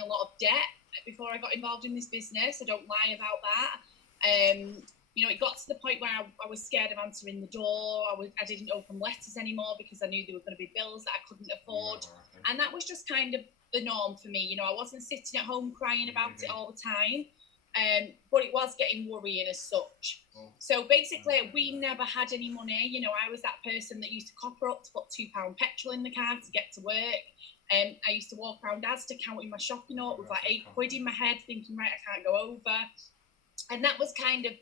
a lot of debt before I got involved in this business. I don't lie about that. It got to the point where I was scared of answering the door. I didn't open letters anymore because I knew there were going to be bills that I couldn't afford. And that was just kind of the norm for me. I wasn't sitting at home crying about it all the time. But it was getting worrying as such. So basically, we never had any money. I was that person that used to copper up to put £2 petrol in the car to get to work. I used to walk around Asda counting my shopping up with like £8 in my head, thinking, right, I can't go over. And that was kind of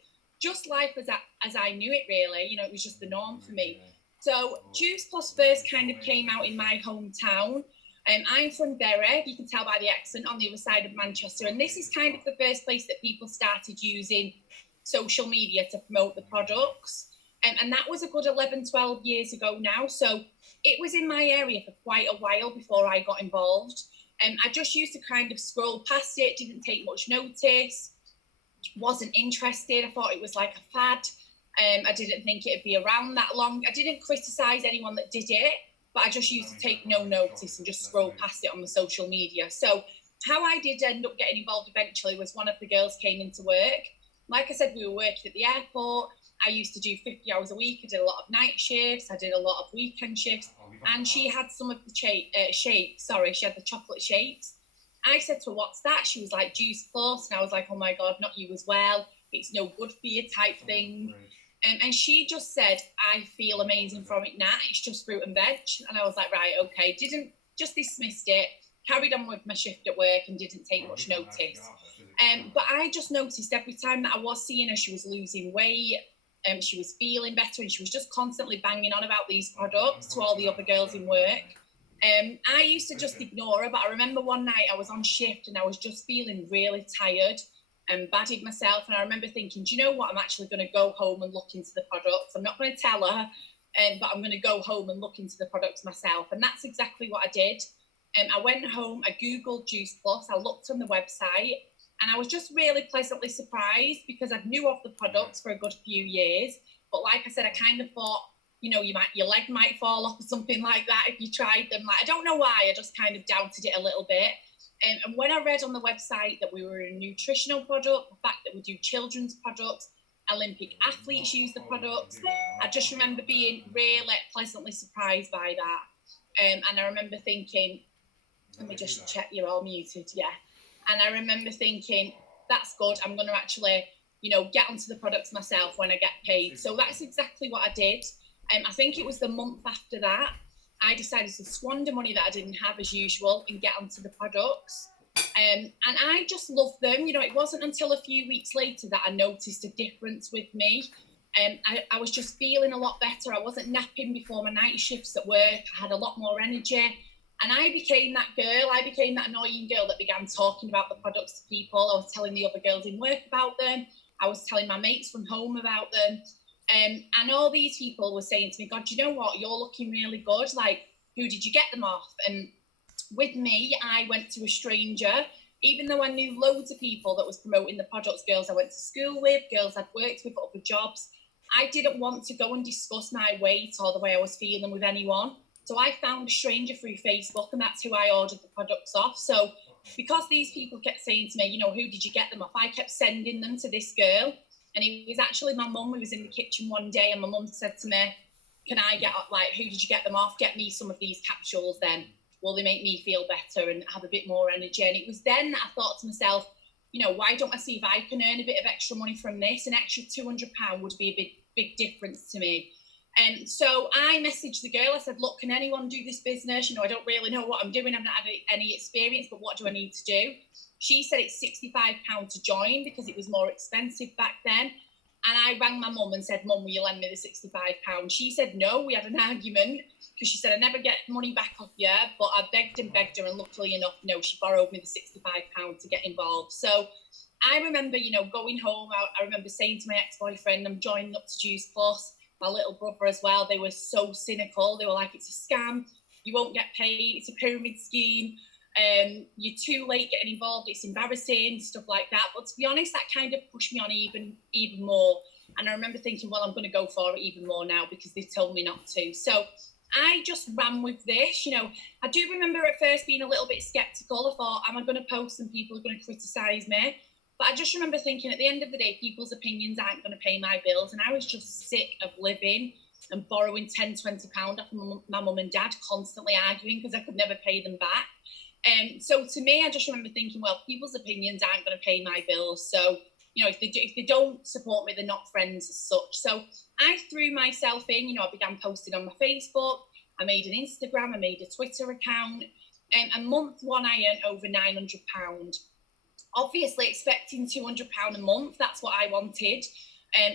just life as I knew it, really. It was just the norm for me. So Juice Plus first kind of came out in my hometown. I'm from Bury, you can tell by the accent, on the other side of Manchester. And this is kind of the first place that people started using social media to promote the products. And that was a good 11, 12 years ago now. So it was in my area for quite a while before I got involved. I just used to kind of scroll past it, didn't take much notice, wasn't interested. I thought it was like a fad. I didn't think it'd be around that long. I didn't criticise anyone that did it, but I just used to take no notice and just scroll past it on the social media. So how I did end up getting involved eventually was one of the girls came into work. Like I said, we were working at the airport. I used to do 50 hours a week. I did a lot of night shifts. I did a lot of weekend shifts. And she had some of the shakes. She had the chocolate shakes. I said to her, what's that? She was like, Juice Plus. And I was like, oh my God, not you as well. It's no good for you type thing. And she just said, I feel amazing from it now. It's just fruit and veg. And I was like, right, okay. Just dismissed it, carried on with my shift at work and didn't take much notice. But I just noticed every time that I was seeing her, she was losing weight. She was feeling better and she was just constantly banging on about these products to all the other girls in work. I used to just ignore her, but I remember one night I was on shift and I was just feeling really tired and badded myself. And I remember thinking, do you know what? I'm actually going to go home and look into the products. I'm not going to tell her, but I'm going to go home and look into the products myself. And that's exactly what I did. I went home, I Googled Juice Plus, I looked on the website, and I was just really pleasantly surprised because I knew of the products for a good few years. But like I said, I kind of thought, your leg might fall off or something like that if you tried them. I don't know why, I just kind of doubted it a little bit. And when I read on the website that we were a nutritional product, the fact that we do children's products, Olympic athletes use the products, I just remember being really pleasantly surprised by that. And I remember thinking, let me just check, you're all muted, yeah. And I remember thinking, that's good, I'm going to actually, get onto the products myself when I get paid. So that's exactly what I did. I think it was the month after that, I decided to squander money that I didn't have as usual and get onto the products. And I just loved them. It wasn't until a few weeks later that I noticed a difference with me. I was just feeling a lot better. I wasn't napping before my night shifts at work. I had a lot more energy. And I became that girl. I became that annoying girl that began talking about the products to people. I was telling the other girls in work about them. I was telling my mates from home about them. And all these people were saying to me, God, you know what? You're looking really good. Like, who did you get them off? And with me, I went to a stranger, even though I knew loads of people that was promoting the products, girls I went to school with, girls I'd worked with, other jobs. I didn't want to go and discuss my weight or the way I was feeling with anyone. So I found a stranger through Facebook, and that's who I ordered the products off. So because these people kept saying to me, who did you get them off? I kept sending them to this girl. And it was actually my mum who was in the kitchen one day, and my mum said to me, can I get, who did you get them off? Get me some of these capsules then. Will they make me feel better and have a bit more energy? And it was then that I thought to myself, why don't I see if I can earn a bit of extra money from this? An extra £200 would be a big difference to me. And so I messaged the girl. I said, look, can anyone do this business? I don't really know what I'm doing. I've not had any experience, but what do I need to do? She said it's £65 to join because it was more expensive back then. And I rang my mum and said, Mum, will you lend me the £65? She said no. We had an argument because she said, I never get money back off you. But I begged her, and luckily enough, no, she borrowed me the £65 to get involved. So I remember, going home. I remember saying to my ex-boyfriend, I'm joining up to Juice Plus. My little brother as well. They were so cynical. They were like, it's a scam. You won't get paid. It's a pyramid scheme. You're too late getting involved. It's embarrassing, stuff like that. But to be honest, that kind of pushed me on even more. And I remember thinking, well, I'm going to go for it even more now because they've told me not to. So I just ran with this. I do remember at first being a little bit skeptical. I thought, am I going to post and people are going to criticise me? But I just remember thinking at the end of the day, people's opinions aren't going to pay my bills. And I was just sick of living and borrowing £10, £20 off my mum and dad, constantly arguing because I could never pay them back. So to me, I just remember thinking, well, people's opinions aren't going to pay my bills. So, if they don't support me, they're not friends as such. So I threw myself in. I began posting on my Facebook. I made an Instagram. I made a Twitter account. And month one, I earned over £900. Obviously, expecting £200 a month, that's what I wanted.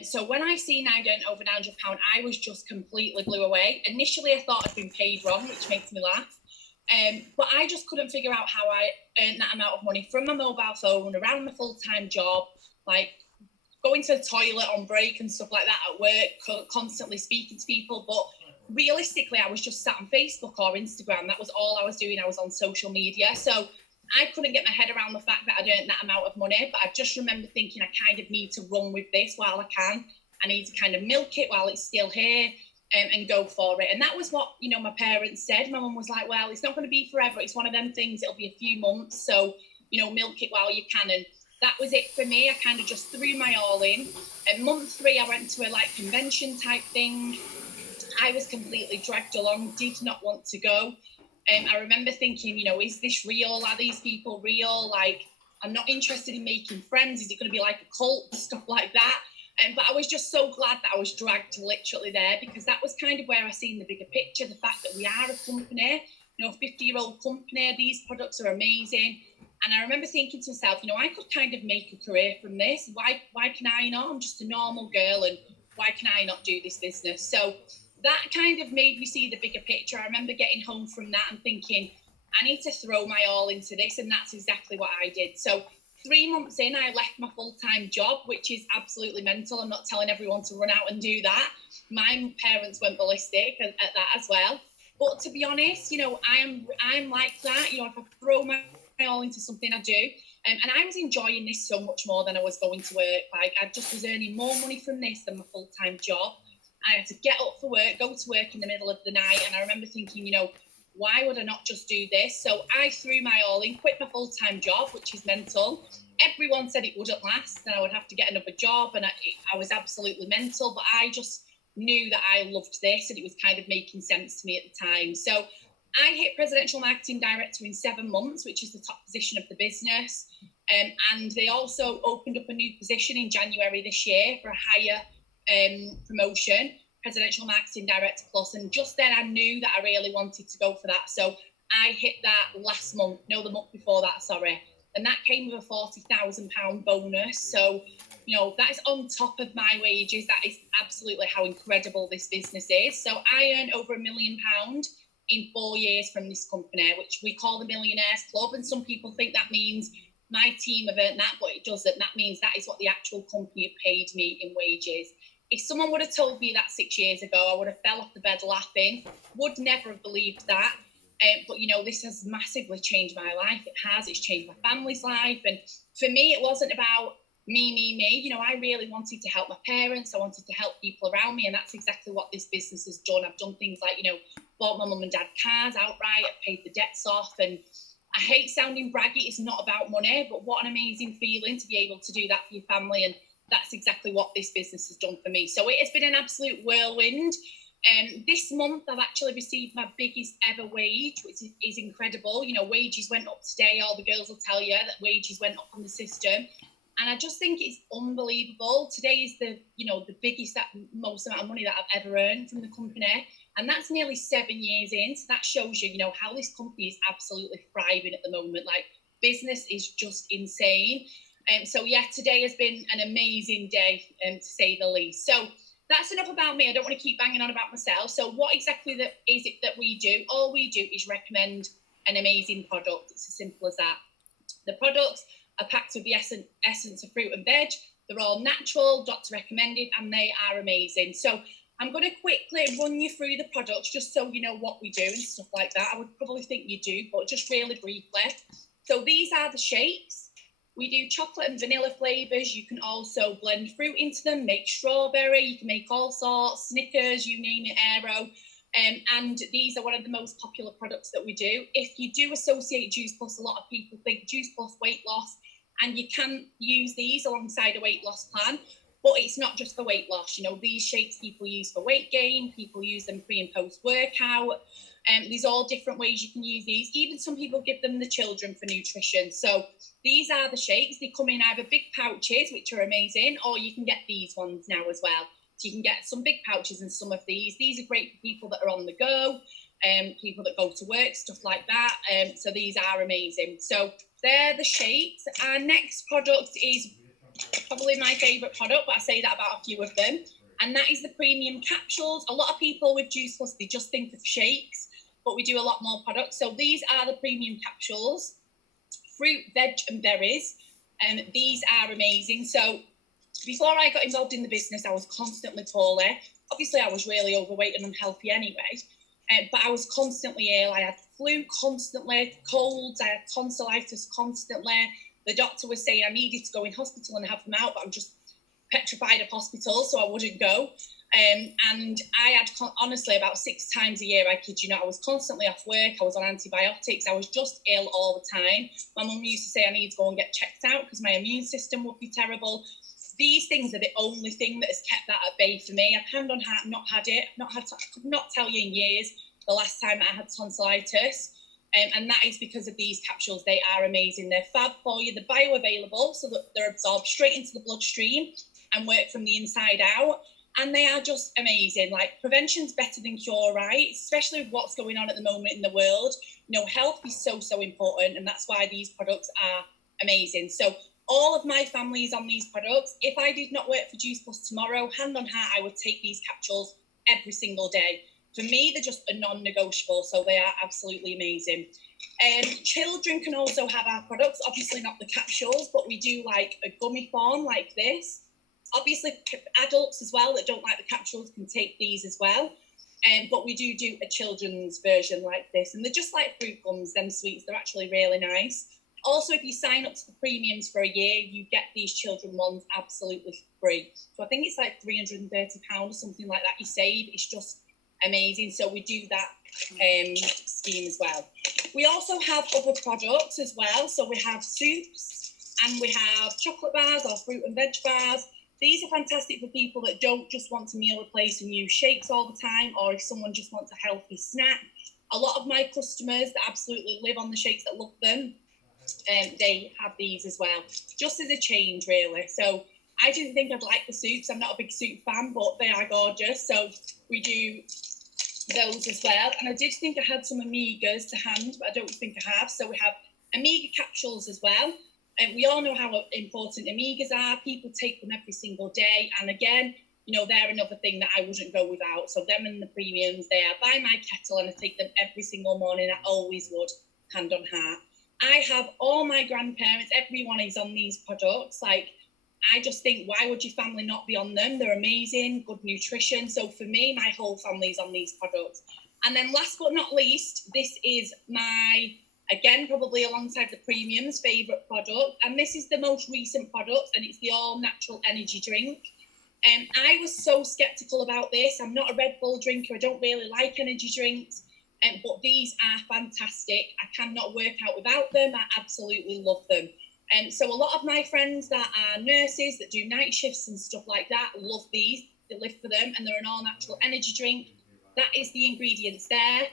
So when I seen I'd earned over £900, I was just completely blew away. Initially, I thought I'd been paid wrong, which makes me laugh. But I just couldn't figure out how I earned that amount of money from my mobile phone, around my full-time job, like going to the toilet on break and stuff like that at work, constantly speaking to people. But realistically, I was just sat on Facebook or Instagram. That was all I was doing. I was on social media. So I couldn't get my head around the fact that I'd earned that amount of money. But I just remember thinking I kind of need to run with this while I can. I need to kind of milk it while it's still here. And go for it. And that was what, my parents said. My mum was like, well, it's not going to be forever. It's one of them things. It'll be a few months. So, milk it while you can. And that was it for me. I kind of just threw my all in. And month 3, I went to a convention type thing. I was completely dragged along, did not want to go. I remember thinking, is this real? Are these people real? I'm not interested in making friends. Is it going to be like a cult? Stuff like that. But I was just so glad that I was dragged literally there, because that was kind of where I seen the bigger picture, the fact that we are a company, a 50-year-old company. These products are amazing. And I remember thinking to myself, I could kind of make a career from this. Why can I not? I'm just a normal girl, and why can I not do this business? So that kind of made me see the bigger picture. I remember getting home from that and thinking, I need to throw my all into this. And that's exactly what I did. So 3 months in, I left my full-time job, which is absolutely mental. I'm not telling everyone to run out and do that. My parents went ballistic at that as well. But to be honest, I'm like that. If I throw my all into something, I do. And I was enjoying this so much more than I was going to work. I just was earning more money from this than my full-time job. I had to get up for work, go to work in the middle of the night. And I remember thinking, why would I not just do this? So I threw my all in, quit my full-time job, which is mental. Everyone said it wouldn't last and I would have to get another job, and I was absolutely mental, but I just knew that I loved this and it was kind of making sense to me at the time. So I hit Presidential Marketing Director in 7 months, which is the top position of the business. And they also opened up a new position in January this year for a higher promotion, Presidential Marketing Director Plus. And just then I knew that I really wanted to go for that. So I hit that last month, the month before that, sorry. And that came with a £40,000 bonus. So, that is on top of my wages. That is absolutely how incredible this business is. So I earned over £1 million in 4 years from this company, which we call the Millionaires Club. And some people think that means my team have earned that, but it doesn't. That means that is what the actual company have paid me in wages. If someone would have told me that 6 years ago, I would have fell off the bed laughing, would never have believed that. But, this has massively changed my life. It has. It's changed my family's life. And for me, it wasn't about me. I really wanted to help my parents. I wanted to help people around me. And that's exactly what this business has done. I've done things like, bought my mum and dad cars outright. I've paid the debts off. And I hate sounding braggy. It's not about money. But what an amazing feeling to be able to do that for your family. And that's exactly what this business has done for me. So it has been an absolute whirlwind. This month, I've actually received my biggest ever wage, which is incredible. Wages went up today. All the girls will tell you that wages went up on the system. And I just think it's unbelievable. Today is the biggest, most amount of money that I've ever earned from the company. And that's nearly 7 years in. So that shows you, how this company is absolutely thriving at the moment. Business is just insane. So yeah, today has been an amazing day, to say the least. So that's enough about me. I don't want to keep banging on about myself. So what exactly is it that we do? All we do is recommend an amazing product. It's as simple as that. The products are packed with the essence of fruit and veg. They're all natural, doctor recommended, and they are amazing. So I'm going to quickly run you through the products just so you know what we do and stuff like that. I would probably think you do, but just really briefly. So these are the shakes. We do chocolate and vanilla flavours. You can also blend fruit into them, make strawberry. You can make all sorts, Snickers, you name it, Aero. And these are one of the most popular products that we do. If you do associate Juice Plus, a lot of people think Juice Plus weight loss, and you can use these alongside a weight loss plan, but it's not just for weight loss. You know, these shakes people use for weight gain, people use them pre and post workout. There's all different ways you can use these. Even some people give them the children for nutrition. So these are the shakes. They come in either big pouches, which are amazing, or you can get these ones now as well. So you can get some big pouches and some of these. These are great for people that are on the go, people that go to work, stuff like that. So these are amazing. So they're the shakes. Our next product is probably my favourite product, but I say that about a few of them. And that is the premium capsules. A lot of people with Juice Plus, they just think of shakes, but we do a lot more products. So these are the premium capsules, fruit, veg and berries. And these are amazing. So before I got involved in the business, I was constantly poorly. Obviously, I was really overweight and unhealthy anyway, but I was constantly ill. I had flu constantly, colds, I had tonsillitis constantly. The doctor was saying I needed to go in hospital and have them out, but I'm just petrified of hospital, so I wouldn't go. And I had, honestly, about 6 times a year, I kid you not, I was constantly off work, I was on antibiotics, I was just ill all the time. My mum used to say I need to go and get checked out because my immune system would be terrible. These things are the only thing that has kept that at bay for me. I've hand on heart not had it. I could not tell you in years the last time I had tonsillitis. And that is because of these capsules. They are amazing. They're fab for you. They're bioavailable, so that they're absorbed straight into the bloodstream and work from the inside out. And they are just amazing. Like, prevention's better than cure, right? Especially with what's going on at the moment in the world. You know, health is so, so important. And that's why these products are amazing. So all of my family is on these products. If I did not work for Juice Plus tomorrow, hand on heart, I would take these capsules every single day. For me, they're just a non-negotiable, so they are absolutely amazing. Children can also have our products, obviously not the capsules, but we do like a gummy form like this. Obviously, adults as well that don't like the capsules can take these as well. But we do a children's version like this, and they're just like fruit gums, them sweets. They're actually really nice. Also, if you sign up to the premiums for a year, you get these children ones absolutely free. So I think it's like £330 or something like that you save. It's just amazing. So we do that scheme as well. We also have other products as well. So we have soups and we have chocolate bars or fruit and veg bars. These are fantastic for people that don't just want to meal replace and use shakes all the time, or if someone just wants a healthy snack. A lot of my customers that absolutely live on the shakes, that love them, they have these as well, just as a change, really. So I didn't think I'd like the soups. I'm not a big soup fan, but they are gorgeous. So we do those as well. And I did think I had some Omegas to hand, but I don't think I have. So we have Omega capsules as well. And we all know how important Omegas are. People take them every single day. And again, you know, they're another thing that I wouldn't go without. So them and the premiums, they are by my kettle, and I take them every single morning. I always would, hand on heart. I have all my grandparents, everyone is on these products. Like, I just think, why would your family not be on them? They're amazing, good nutrition. So for me, my whole family is on these products. And then last but not least, this is my, again, probably alongside the premiums, favourite product. And this is the most recent product, and it's the All Natural Energy Drink. And I was so sceptical about this. I'm not a Red Bull drinker. I don't really like energy drinks. But these are fantastic. I cannot work out without them. I absolutely love them. So a lot of my friends that are nurses that do night shifts and stuff like that love these. They live for them, and they're an all-natural energy drink. That is the ingredients there.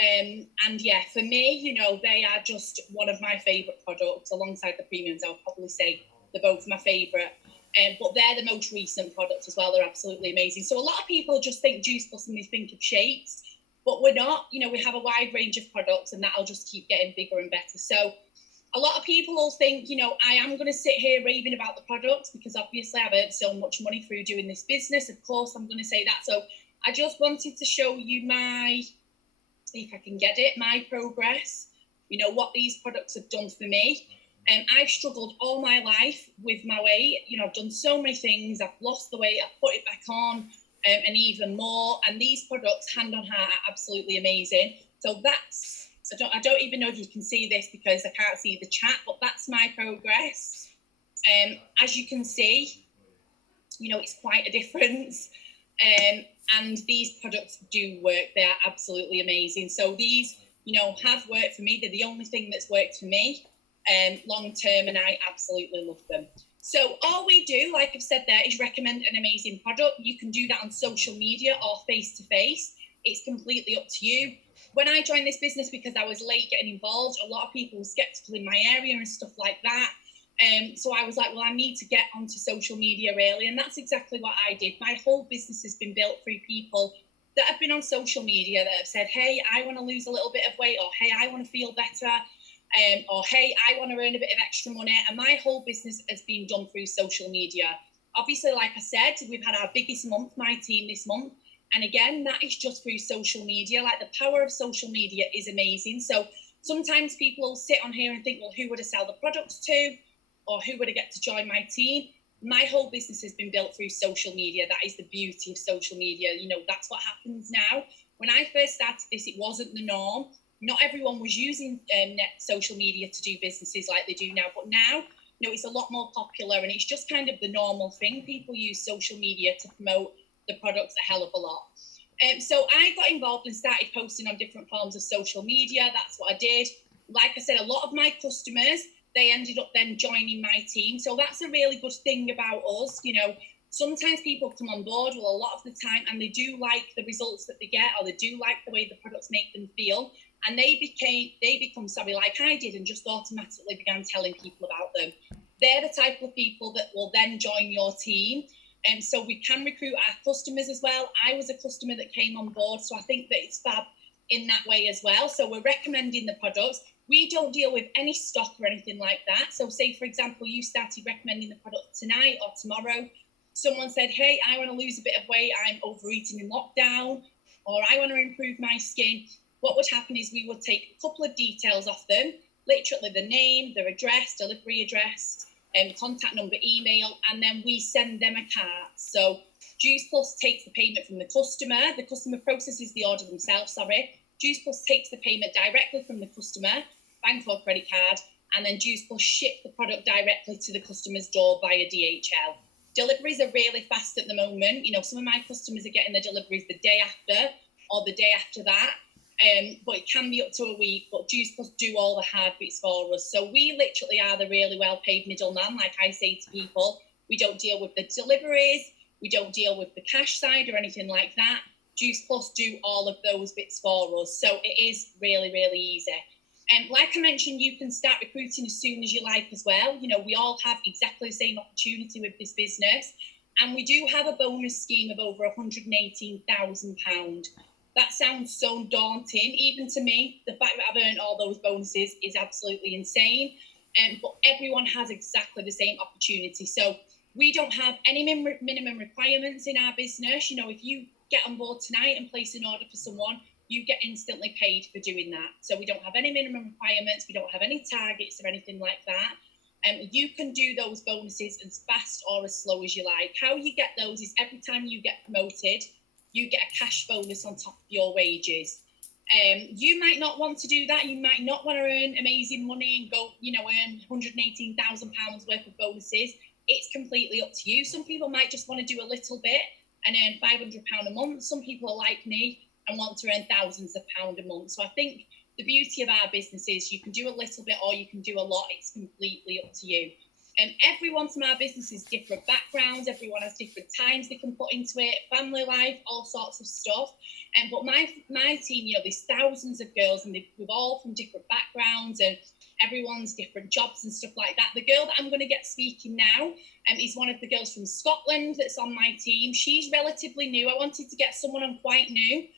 And yeah, for me, you know, they are just one of my favourite products alongside the premiums. I would probably say they're both my favourite. But they're the most recent products as well. They're absolutely amazing. So a lot of people just think Juice Plus and they think of shakes. But we're not. You know, we have a wide range of products, and that'll just keep getting bigger and better. So a lot of people will think, you know, I am going to sit here raving about the products because obviously I've earned so much money through doing this business. Of course, I'm going to say that. So I just wanted to show you my, see if I can get it, my progress, you know, what these products have done for me. I've struggled all my life with my weight. You know, I've done so many things. I've lost the weight, I've put it back on. And even more. And these products, hand on heart, are absolutely amazing. So that's, I don't even know if you can see this because I can't see the chat, but that's my progress. As you can see, you know, it's quite a difference. And these products do work. They are absolutely amazing. So these, have worked for me. They're the only thing that's worked for me long term, and I absolutely love them. So all we do, like I've said there, is recommend an amazing product. You can do that on social media or face to face. It's completely up to you. When I joined this business, because I was late getting involved, a lot of people were skeptical in my area and stuff like that. So I was like, well, I need to get onto social media really. And that's exactly what I did. My whole business has been built through people that have been on social media that have said, hey, I want to lose a little bit of weight, or hey, I want to feel better. Or hey, I want to earn a bit of extra money. And my whole business has been done through social media. Obviously, like I said, we've had our biggest month, my team, this month. And again, that is just through social media. Like, the power of social media is amazing. So sometimes people sit on here and think, well, who would I sell the products to? Or who would I get to join my team? My whole business has been built through social media. That is the beauty of social media. That's what happens now. When I first started this, it wasn't the norm. Not everyone was using social media to do businesses like they do now, but now, it's a lot more popular, and it's just kind of the normal thing. People use social media to promote the products a hell of a lot. So I got involved and started posting on different forms of social media. That's what I did. Like I said, a lot of my customers, they ended up then joining my team. So that's a really good thing about us. Sometimes people come on board, well, a lot of the time, and they do like the results that they get, or they do like the way the products make them feel. And they become savvy like I did, and just automatically began telling people about them. They're the type of people that will then join your team. And so we can recruit our customers as well. I was a customer that came on board, so I think that it's fab in that way as well. So we're recommending the products. We don't deal with any stock or anything like that. So say, for example, you started recommending the product tonight or tomorrow. Someone said, hey, I want to lose a bit of weight. I'm overeating in lockdown, or I want to improve my skin. What would happen is we would take a couple of details off them, literally the name, their address, delivery address, contact number, email, and then we send them a card. So Juice Plus takes the payment from the customer processes the order themselves, Juice Plus takes the payment directly from the customer, bank or credit card, and then Juice Plus ship the product directly to the customer's door via DHL. Deliveries are really fast at the moment. Some of my customers are getting the deliveries the day after or the day after that. But it can be up to a week, but Juice Plus do all the hard bits for us. So we literally are the really well-paid middleman. Like I say to people, we don't deal with the deliveries, we don't deal with the cash side or anything like that. Juice Plus do all of those bits for us. So it is really, really easy. And like I mentioned, you can start recruiting as soon as you like as well. We all have exactly the same opportunity with this business. And we do have a bonus scheme of over £118,000. That sounds so daunting, even to me. The fact that I've earned all those bonuses is absolutely insane. But everyone has exactly the same opportunity. So we don't have any minimum requirements in our business. If you get on board tonight and place an order for someone, you get instantly paid for doing that. So we don't have any minimum requirements. We don't have any targets or anything like that. You can do those bonuses as fast or as slow as you like. How you get those is every time you get promoted, you get a cash bonus on top of your wages. You might not want to do that. You might not want to earn amazing money and go, earn £118,000 worth of bonuses. It's completely up to you. Some people might just want to do a little bit and earn £500 a month. Some people are like me and want to earn thousands of pounds a month. So I think the beauty of our business is you can do a little bit or you can do a lot. It's completely up to you. Everyone from our business is different backgrounds. Everyone has different times they can put into it, family life, all sorts of stuff. But my team, there's thousands of girls, and we're all from different backgrounds, and everyone's different jobs and stuff like that. The girl that I'm going to get speaking now is one of the girls from Scotland that's on my team. She's relatively new. I wanted to get someone on quite new,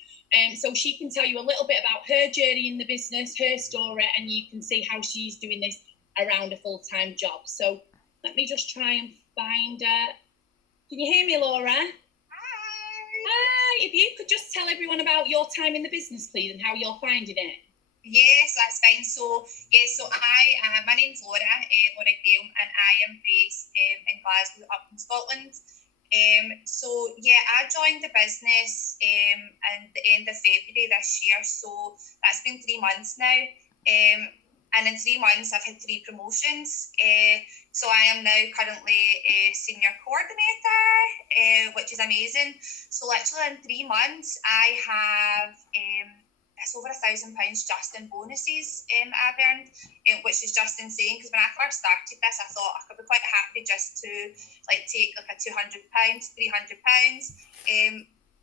so she can tell you a little bit about her journey in the business, her story, and you can see how she's doing this around a full-time job. So let me just try and find her. Can you hear me, Laura? Hi. If you could just tell everyone about your time in the business, please, and how you're finding it. Yes, that's fine. So my name's Laura, Laura Graham, and I am based in Glasgow, up in Scotland. I joined the business at the end of February this year, so that's been 3 months now. And in 3 months, I've had 3 promotions. So I am now currently a senior coordinator, which is amazing. So literally in 3 months, I have it's over £1,000 just in bonuses I've earned, which is just insane. Because when I first started this, I thought I could be quite happy just to like take like a £200, £300.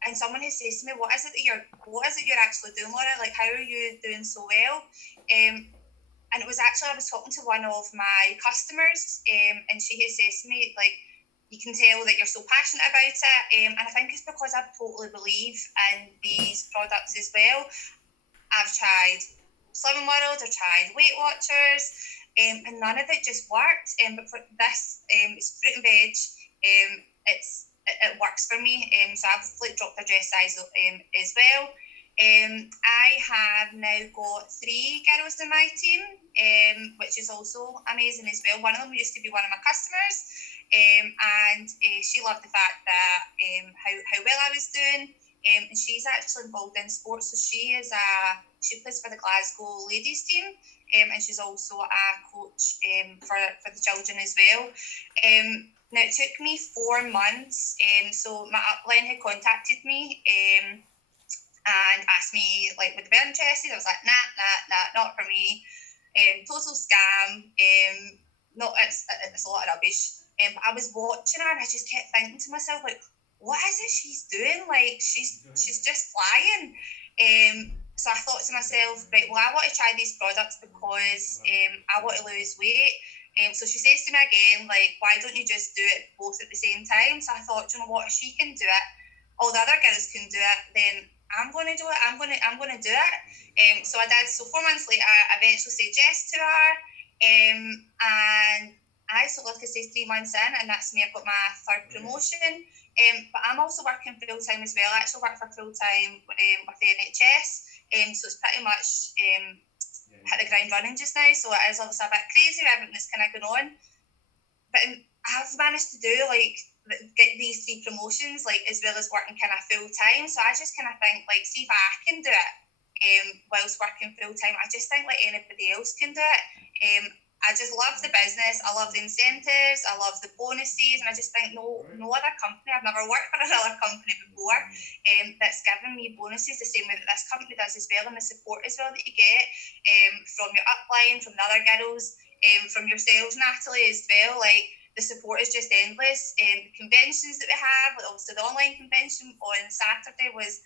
And someone who says to me, what is it you're actually doing, Laura? Like, how are you doing so well? And it was actually, I was talking to one of my customers, and she says to me, like, you can tell that you're so passionate about it. And I think it's because I totally believe in these products as well. I've tried Slimming World, I've tried Weight Watchers, and none of it just worked. But for this, it's fruit and veg. It works for me. So I've like dropped the dress size as well. I have now got 3 girls in my team, which is also amazing as well. One of them used to be one of my customers, and she loved the fact that how well I was doing. And she's actually involved in sports, so she plays for the Glasgow ladies team, and she's also a coach for the children as well. Now it took me 4 months, so my upline had contacted me. And asked me, like, would they be interested? I was like, nah, not for me. Total scam. It's a lot of rubbish. But I was watching her and I just kept thinking to myself, like, what is it she's doing? Like, she's just flying. So I thought to myself, right, well, I want to try these products because I want to lose weight. So she says to me again, like, why don't you just do it both at the same time? So I thought, you know what, if she can do it, all the other girls can do it, then I'm going to do it. I'm going to do it. So I did. So 4 months later, I eventually said yes to her. And so like I say, 3 months in, and that's me. I've got my 3rd promotion. But I'm also working full time as well. I actually work for full time with the NHS. So it's pretty much hit the ground running just now. So it is obviously a bit crazy with everything that's kind of going on. But I've managed to do get these 3 promotions, like, as well as working kind of full time. So I just kind of think, like, see if I can do it whilst working full time. I just think like anybody else can do it. I just love the business. I love the incentives. I love the bonuses, and I just think no other company. I've never worked for another company before that's given me bonuses the same way that this company does as well, and the support as well that you get from your upline, from the other girls, from yourselves, Natalie, as well. Like, the support is just endless. The conventions that we have, like obviously the online convention on Saturday was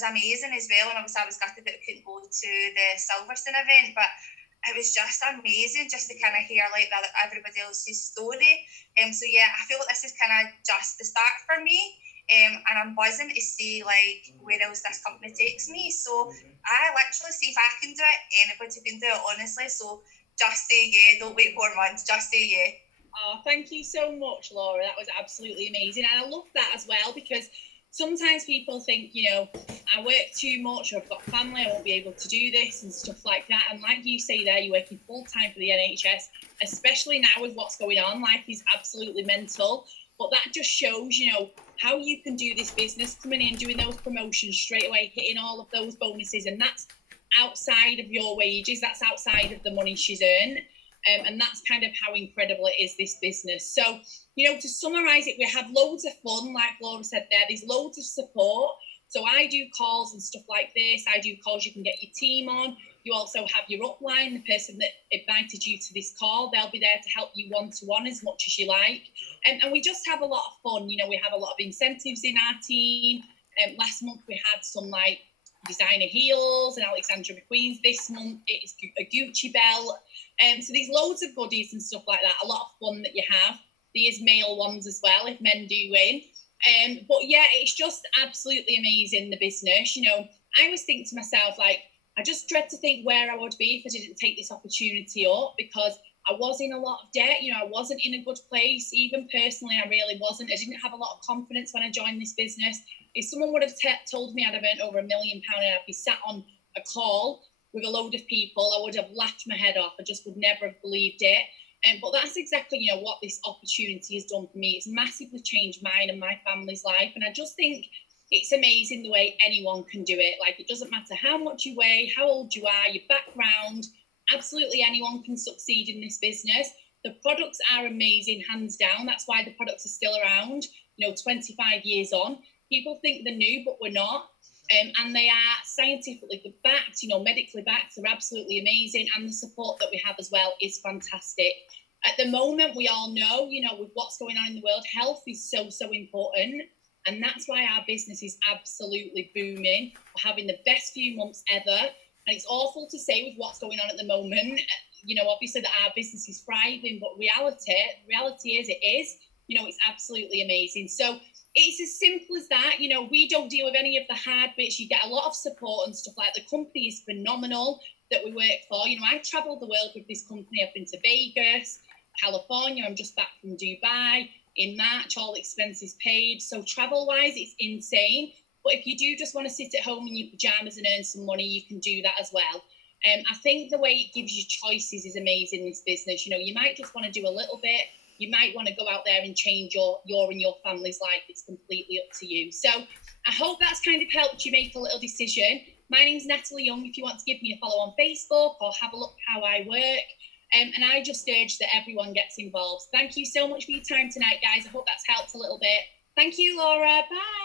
amazing as well, and obviously I was gutted that I couldn't go to the Silverstone event, but it was just amazing just to kind of hear like that everybody else's story. So yeah, I feel like this is kind of just the start for me, and I'm buzzing to see like where else this company takes me. So I literally see if I can do it, anybody can do it, honestly. So just say yeah, don't wait 4 months, just say yeah. Oh, thank you so much, Laura. That was absolutely amazing. And I love that as well, because sometimes people think, you know, I work too much, or I've got family, I won't be able to do this and stuff like that. And like you say there, you're working full time for the NHS, especially now with what's going on. Life is absolutely mental. But that just shows, you know, how you can do this business, coming in, doing those promotions straight away, hitting all of those bonuses. And that's outside of your wages, that's outside of the money she's earned. And that's kind of how incredible it is, this business. So, you know, to summarize it, we have loads of fun, like Laura said there. There's loads of support. So I do calls and stuff like this. I do calls you can get your team on. You also have your upline, the person that invited you to this call. They'll be there to help you one-to-one as much as you like. And we just have a lot of fun. You know, we have a lot of incentives in our team. Last month we had some like designer heels and Alexandra McQueen's. This month it's a Gucci belt. So there's loads of goodies and stuff like that. A lot of fun that you have. There's male ones as well if men do win. But yeah, it's just absolutely amazing, the business. You know, I always think to myself, like, I just dread to think where I would be if I didn't take this opportunity up, because I was in a lot of debt. You know, I wasn't in a good place. Even personally, I really wasn't. I didn't have a lot of confidence when I joined this business. If someone would have told me I'd have earned over £1 million and I'd be sat on a call with a load of people, I would have laughed my head off. I just would never have believed it. But that's exactly, you know, what this opportunity has done for me. It's massively changed mine and my family's life. And I just think it's amazing the way anyone can do it. Like, it doesn't matter how much you weigh, how old you are, your background, absolutely anyone can succeed in this business. The products are amazing, hands down. That's why the products are still around, 25 years on. People think they're new, but we're not. And they are scientifically backed, medically backed. They're absolutely amazing. And the support that we have as well is fantastic. At the moment, we all know, with what's going on in the world, health is so, so important. And that's why our business is absolutely booming. We're having the best few months ever. And it's awful to say with what's going on at the moment, obviously that our business is thriving, but reality is it is, it's absolutely amazing. So it's as simple as that. We don't deal with any of the hard bits. You get a lot of support and stuff like that. The company is phenomenal that we work for. I've traveled the world with this company. I've been to Vegas, California. I'm just back from Dubai in March, all expenses paid. So travel-wise, it's insane. But if you do just want to sit at home in your pajamas and earn some money, you can do that as well. I think the way it gives you choices is amazing, this business. You might just want to do a little bit. You might want to go out there and change your and your family's life. It's completely up to you. So I hope that's kind of helped you make a little decision. My name's Natalie Young. If you want to give me a follow on Facebook or have a look how I work. And I just urge that everyone gets involved. Thank you so much for your time tonight, guys. I hope that's helped a little bit. Thank you, Laura. Bye.